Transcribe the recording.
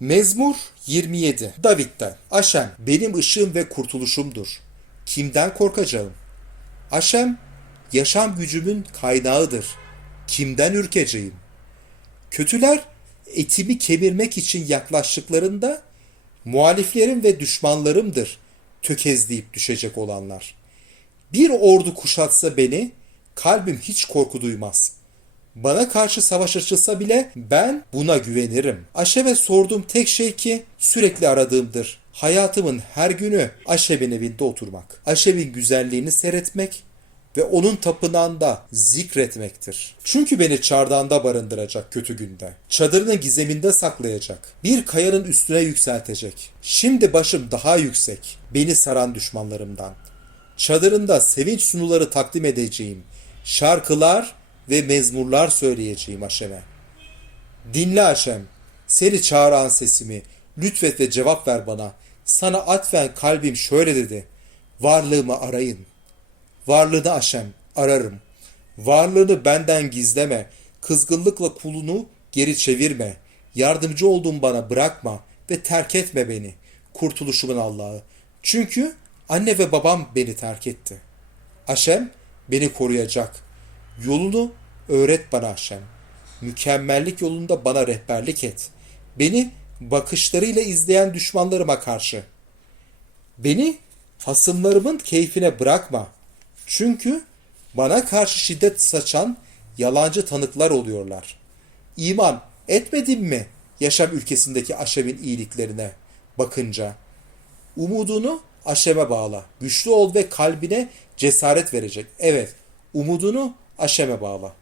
Mezmur 27 David'den Aşem benim ışığım ve kurtuluşumdur. Kimden korkacağım? Aşem yaşam gücümün kaynağıdır. Kimden ürkeceğim? Kötüler etimi kemirmek için yaklaştıklarında muhaliflerim ve düşmanlarımdır tökezleyip düşecek olanlar. Bir ordu kuşatsa beni kalbim hiç korku duymaz. Bana karşı savaş açılsa bile ben buna güvenirim. Aşev'e sorduğum tek şey ki sürekli aradığımdır. Hayatımın her günü Aşev'in evinde oturmak. Aşev'in güzelliğini seyretmek ve onun tapınağında zikretmektir. Çünkü beni çardağında barındıracak kötü günde. Çadırının gizeminde saklayacak. Bir kayanın üstüne yükseltecek. Şimdi başım daha yüksek. Beni saran düşmanlarımdan. Çadırında sevinç sunuları takdim edeceğim. Şarkılar ve mezmurlar söyleyeceğim Haşem'e. Dinle Haşem, seni çağıran sesimi, lütfet ve cevap ver bana. Sana atfen kalbim şöyle dedi. Varlığımı arayın. Varlığını Haşem, ararım. Varlığını benden gizleme. Kızgınlıkla kulunu geri çevirme. Yardımcı olduğun bana bırakma ve terk etme beni. Kurtuluşumun Allah'ı. Çünkü anne ve babam beni terk etti. Haşem beni koruyacak. Yolunu öğret bana Haşem. Mükemmellik yolunda bana rehberlik et. Beni bakışlarıyla izleyen düşmanlarıma karşı. Beni hasımlarımın keyfine bırakma. Çünkü bana karşı şiddet saçan yalancı tanıklar oluyorlar. İman etmedin mi yaşam ülkesindeki Aşem'in iyiliklerine bakınca? Umudunu Aşem'e bağla. Güçlü ol ve kalbine cesaret verecek. Evet, umudunu Aşem'e bağla.